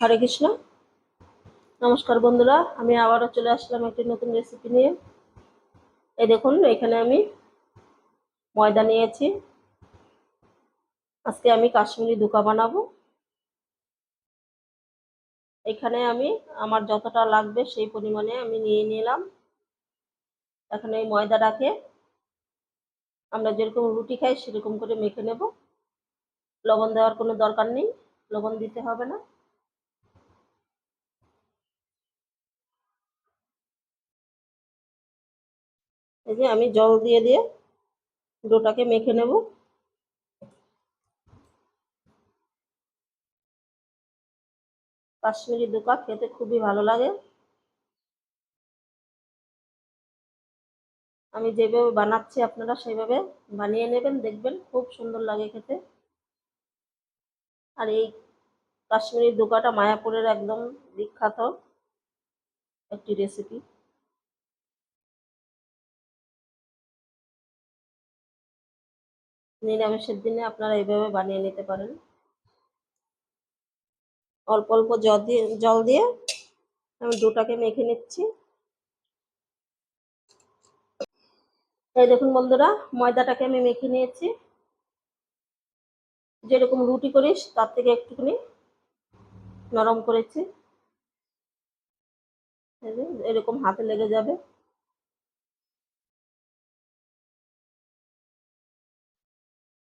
হরে কৃষ্ণ। নমস্কার বন্ধুরা, আমি আবারও চলে আসলাম একটি নতুন রেসিপি নিয়ে। এই দেখুন, এখানে আমি ময়দা নিয়েছি। আজকে আমি কাশ্মীরি দুকা বানাবো। এখানে আমি আমার যতটা লাগবে সেই পরিমাণে আমি নিয়ে নিলাম। এখন এই ময়দাটাকে আমরা যেরকম রুটি খাই সেরকম করে মেখে নেব। লবণ দেওয়ার কোনো দরকার নেই, লবণ দিতে হবে না। এই যে আমি জল দিয়ে দিয়ে ডোটাকে মেখে নেব। কাশ্মীরি দুকা খেতে খুবই ভালো লাগে। আমি যেভাবে বানাচ্ছি আপনারা সেইভাবে বানিয়ে নেবেন, দেখবেন খুব সুন্দর লাগে খেতে। আর এই কাশ্মীরি দুকাটা মায়াপুরের একদম বিখ্যাত একটি রেসিপি। নিরামিষের দিনে আপনারা এইভাবে বানিয়ে নিতে পারেন। অল্প অল্প জল দিয়ে আমি ডোটাকে মেখে নিচ্ছি। এই দেখুন বন্ধুরা, ময়দাটাকে আমি মেখে নিয়েছি। যেরকম রুটি করিস তার থেকে একটুখানি নরম করেছি। এরকম হাতে লেগে যাবে।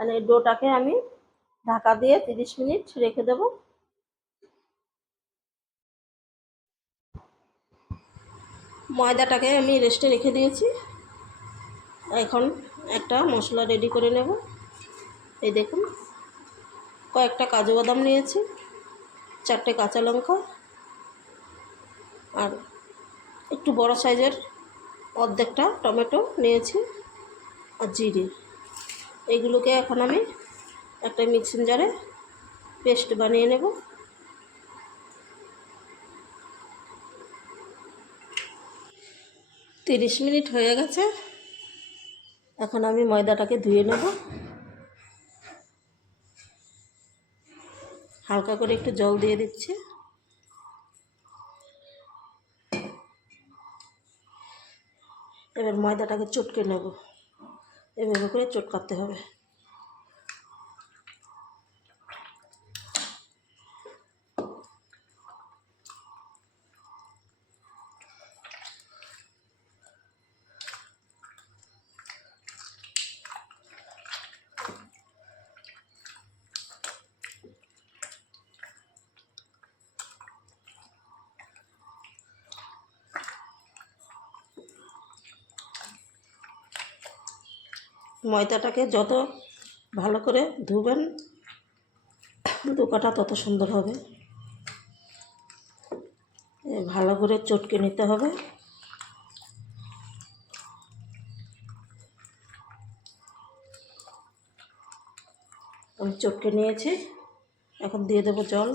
তাহলে এই ডোটাকে আমি ঢাকা দিয়ে 30 মিনিট রেখে দেব। ময়দাটাকে আমি রেস্টে রেখে দিয়েছি। এখন একটা মশলা রেডি করে নেব। এই দেখুন, কয়েকটা কাজু বাদাম নিয়েছি, 4টে কাঁচা লঙ্কা, আর একটু বড় সাইজের অর্ধেকটা টমেটো নিয়েছি, আর জিরে। এগুলোকে এখন আমি একটা মিক্সিং জারে পেস্ট বানিয়ে নেব। তিরিশ মিনিট হয়ে গেছে। এখন আমি ময়দাটাকে ধুয়ে নেব। হালকা করে একটু জল দিয়ে দিচ্ছি। এবার ময়দাটাকে চটকে নেব। এভাবে করে চটকাতে হবে। ময়দাটাকে যত ভালো করে ধুবেন দুকাটা তত সুন্দর হবে। ভালো করে চটকে নিতে হবে। আমি চটকে নিয়েছি। এখন দিয়ে দেবো জল।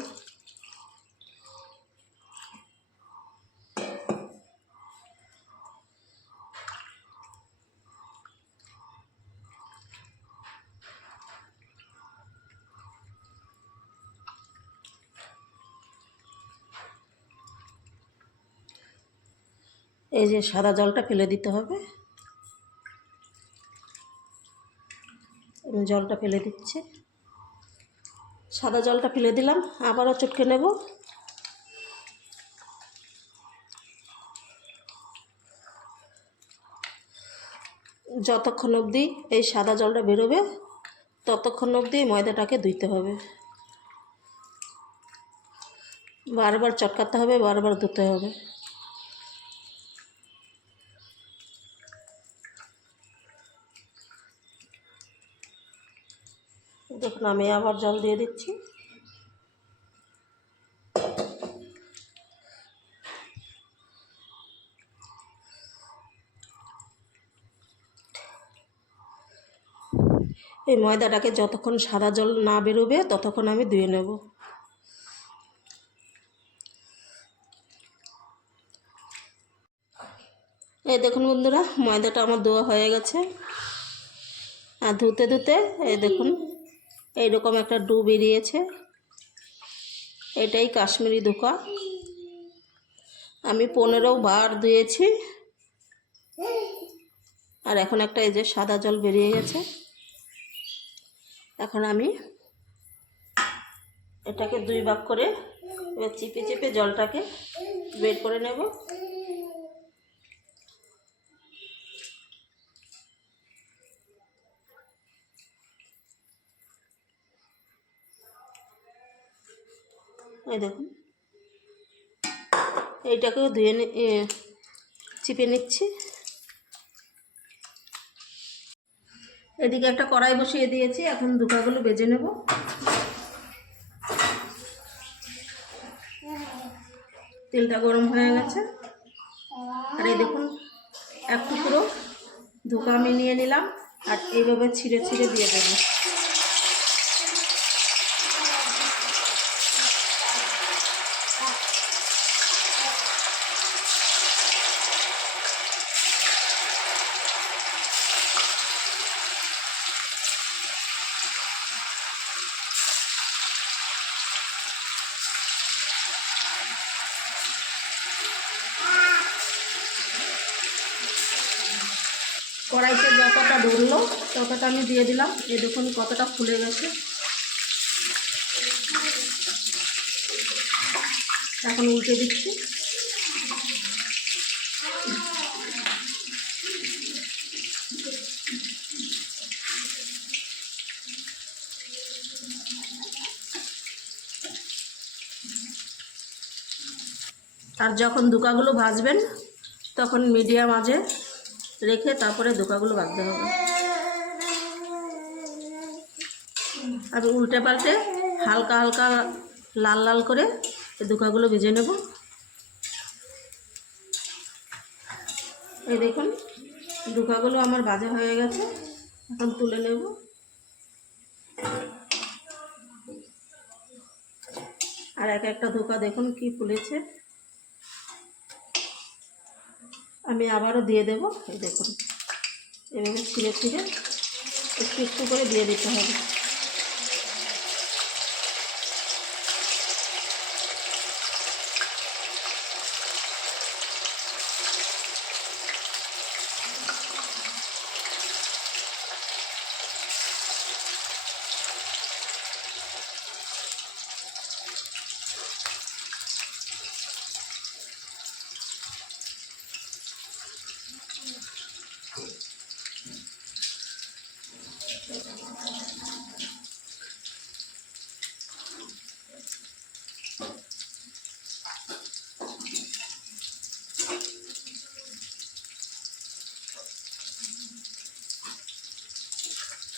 এই যে সাদা জলটা ফেলে দিতে হবে। আমি জলটা ফেলে দিচ্ছি। সাদা জলটা ফেলে দিলাম। আবারও চটকে নেব। যতক্ষণ অবধি এই সাদা জলটা বেরোবে ততক্ষণ অবধি ময়দাটাকে ধুইতে হবে। বারবার চটকাতে হবে, বারবার ধুতে হবে। দেখুন, আমি আবার জল দিয়ে দিচ্ছি। এই ময়দাটাকে যতক্ষণ সাদা জল না বেরোবে ততক্ষণ আমি ধুয়ে নেব। এই দেখুন বন্ধুরা, ময়দাটা আমার ধোয়া হয়ে গেছে। আর ধুতে ধুতে এই দেখুন এইরকম একটা ডু বেরিয়েছে। এটাই কাশ্মীরি ধোকা। আমি 15 বার ধুয়েছি, আর এখন একটা এই যে সাদা জল বেরিয়ে গেছে। এখন আমি এটাকে 2 ভাগ করে এবার চিপে চিপে জলটাকে বের করে নেব। এই দেখুন, এইটাকেও চিপে নিচ্ছি। এদিকে একটা কড়াই বসিয়ে দিয়েছি, এখন ধোকাগুলো ভেজে নেব। তেলটা গরম হয়ে গেছে, আর এই দেখুন এক টুকরো ধোকা আমি নিয়ে নিলাম, আর এইভাবে ছিঁড়ে ছিঁড়ে দিয়ে দেবো। কড়াইতে যতটা ধরলো ততটা আমি দিয়ে দিলাম। এই দেখুন কতটা ফুলে গেছে। এখন উল্টে দিচ্ছি। আর যখন ধোকাগুলো ভাজবেন তখন মিডিয়াম আঁচে রেখে তারপরে ধোকাগুলো ভাজতে হবে। আর উল্টে পাল্টে হালকা হালকা লাল লাল করে এই ধোকাগুলো ভেজে নেব। এই দেখুন ধোকাগুলো আমার ভাজা হয়ে গেছে, এখন তুলে নেব। আর এক একটা ধোকা দেখুন কি ফুলেছে। আমি আবারও দিয়ে দেব। এই দেখুন এভাবে ছিঁড়ে ছিঁড়ে একটু একটু করে দিয়ে দিতে হবে।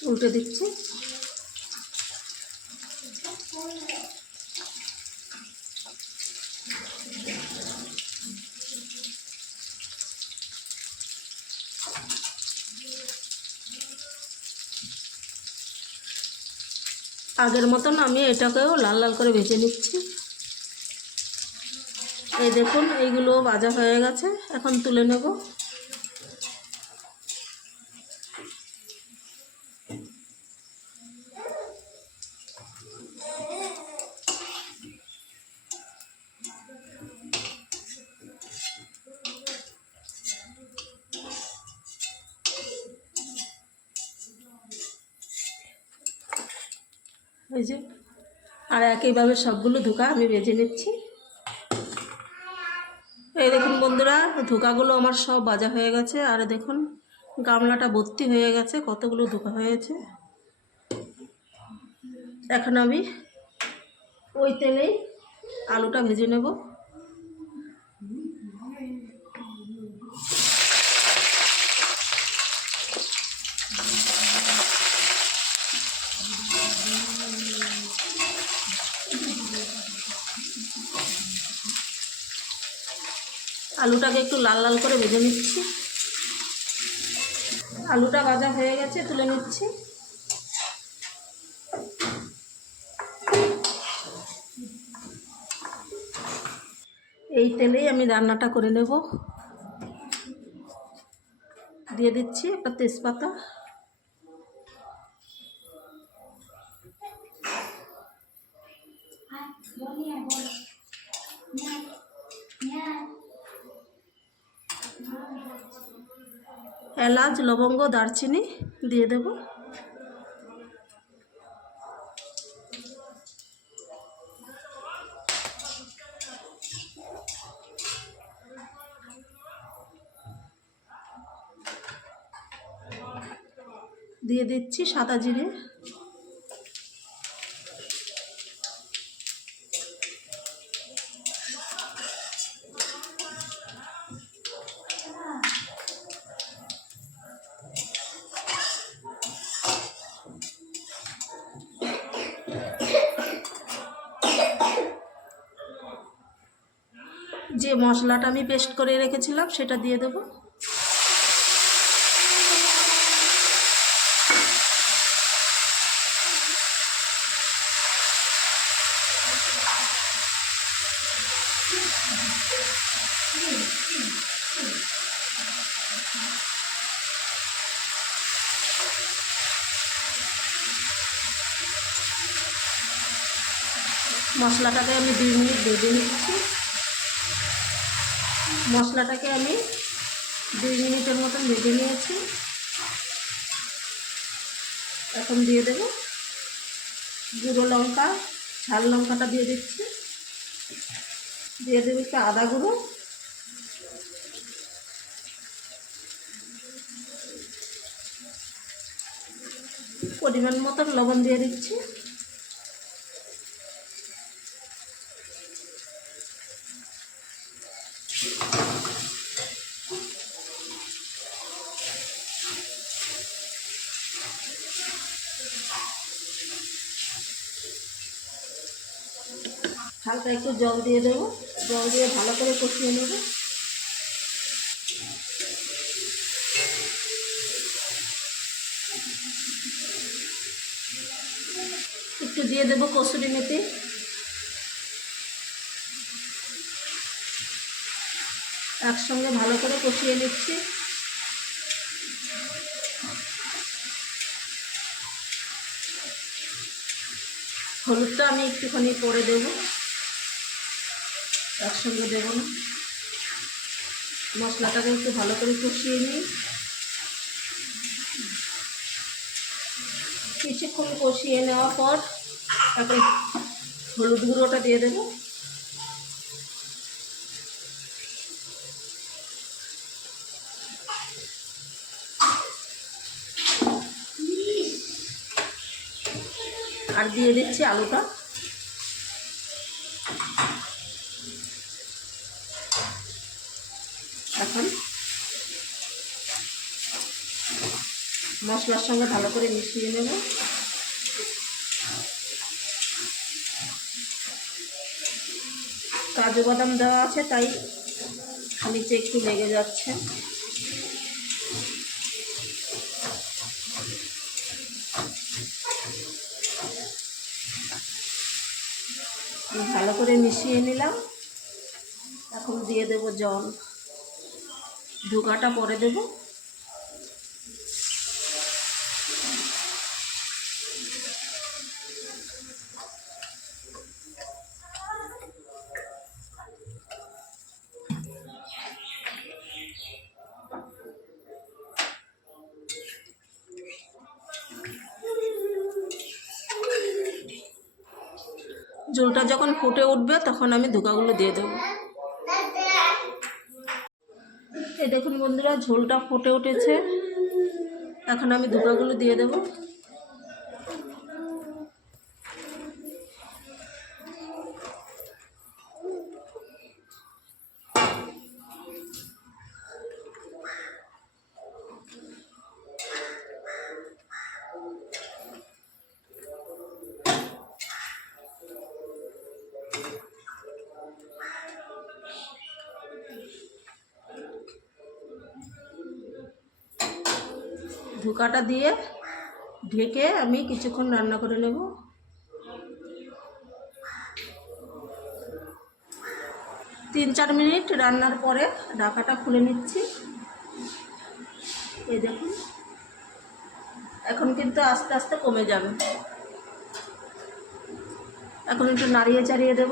উল্টে দিচ্ছি। আগের মতন আমি এটাকেও লাল লাল করে ভেজে নিচ্ছি। এই দেখুন এইগুলো ভাজা হয়ে গেছে, এখন তুলে নেব। এই যে আর একইভাবে সবগুলো ধোকা আমি ভেজে নিচ্ছি। এই দেখুন বন্ধুরা, ধোকাগুলো আমার সব ভাজা হয়ে গেছে, আর দেখুন গামলাটা ভর্তি হয়ে গেছে, কতগুলো ধোকা হয়েছে। এখন আমি ওই তেলেই আলুটা ভেজে নেব। আলুটাকে একটু লাল লাল করে ভেজে নিচ্ছি। আলুটা ভাজা হয়ে গেছে, তুলে নিচ্ছি। এই তেলেই আমি রান্নাটা করে নেব। দিয়ে দিচ্ছি একটা তেজপাতা, এলাচ, লবঙ্গ, দারচিনি দিয়ে দেব। দিয়ে দিচ্ছি সাদা জিরে। যে মশলাটা আমি পেস্ট করে রেখেছিলাম সেটা দিয়ে দেব। মশলাটাকে আমি 2 মিনিট ভেজে নিচ্ছি। মশলাটাকে আমি 2 মিনিটের মতন ভেজে নিয়েছি। এখন দিয়ে দেব গুঁড়ো লঙ্কা, ঝাল লঙ্কাটা দিয়ে দিচ্ছি। দিয়ে দেব একটু আদা গুঁড়ো, পরিমাণ মতন লবণ দিয়ে দিচ্ছি। হালকা একটু জল দিয়ে দেবো। জল দিয়ে ভালো করে কষিয়ে নেব। একটু দিয়ে দেবো কসুরি মেথি। একসঙ্গে ভালো করে কষিয়ে নিচ্ছি। হলুদটা আমি একটুখানি পরে দেব, একসঙ্গে দেব না। মশলাটাকে একটু ভালো করে কষিয়ে নিই। কিছুক্ষণ কষিয়ে নেওয়ার পর তারপরে হলুদ গুঁড়োটা দিয়ে দেব। আর দিয়ে দিচ্ছি আলুটা। এখন মশলার সঙ্গে ভালো করে মিশিয়ে নেব। কাজু বাদাম দেওয়া আছে তাই নিচে একটু লেগে যাচ্ছে। ভালো করে মিশিয়ে নিলাম। এখন দিয়ে দেব জল, ধোঁকাটা পরে দেব। ঝোলটা যখন ফুটে উঠবে তখন আমি ধোঁকাগুলো দিয়ে দেব। এই দেখুন বন্ধুরা, ঝোলটা ফুটে উঠেছে। এখন আমি ধোঁকাগুলো দিয়ে দেব। ধোঁকাটা দিয়ে ঢেকে আমি কিছুক্ষণ রান্না করে নেব। 3-4 মিনিট রান্নার পরে ঢাকাটা খুলে নিচ্ছি। এই দেখুন, এখন কিন্তু আস্তে আস্তে কমে যাবে। এখন একটু নাড়িয়ে চাড়িয়ে দেব।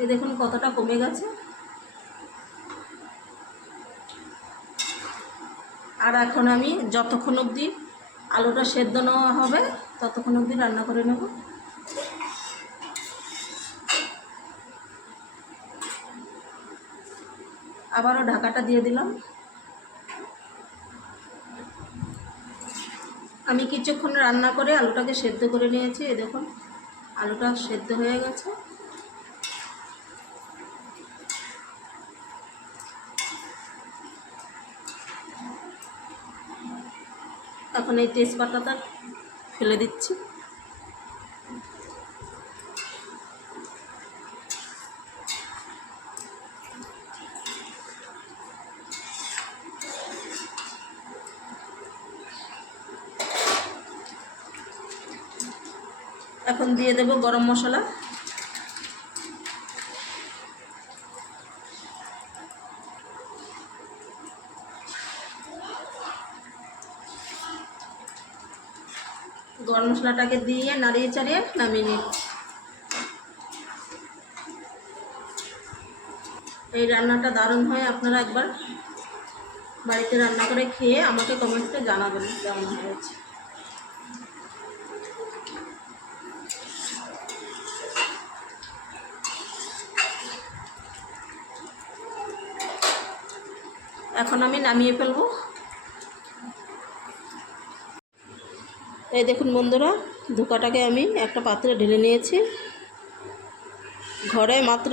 এই দেখুন কতটা কমে গেছে। আর এখন আমি যতক্ষণ অবধি আলুটা সেদ্ধ নেওয়া হবে ততক্ষণ অবধি রান্না করে নেব। আবারও ঢাকাটা দিয়ে দিলাম। আমি কিছুক্ষণ রান্না করে আলুটাকে সেদ্ধ করে নিয়েছি। এই দেখুন আলুটা সেদ্ধ হয়ে গেছে। এখন এই তেজপাতাটা ফেলে দিচ্ছি। এখন দিয়ে দেব গরম মশলা। গরম মশলাটাকে দিয়ে নাড়িয়ে চাড়িয়ে নামিয়ে নিচ্ছি। এই রান্নাটা দারুণ হয়, আপনারা একবার বাড়িতে রান্না করে খেয়ে আমাকে কমেন্টে জানাবেন কেমন হয়েছে। এখন আমি নামিয়ে ফেলবো। এই দেখুন বন্ধুরা, ধোকাটাকে আমি একটা পাত্রে ঢেলে নিয়েছি। ঘরে মাত্র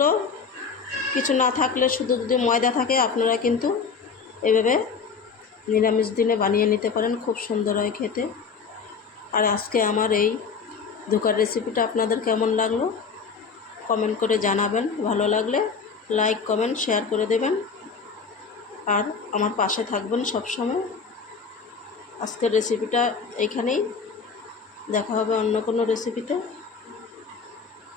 কিছু না থাকলে শুধু যদি ময়দা থাকে আপনারা কিন্তু এভাবে নিরামিষ দিনে বানিয়ে নিতে পারেন, খুব সুন্দর হয় খেতে। আর আজকে আমার এই ধোকার রেসিপিটা আপনাদের কেমন লাগলো কমেন্ট করে জানাবেন। ভালো লাগলে লাইক কমেন্ট শেয়ার করে দেবেন আর আমার পাশে থাকবেন সব সময়। আজকের রেসিপিটা এইখানেই, দেখা হবে অন্য কোনো রেসিপিতে।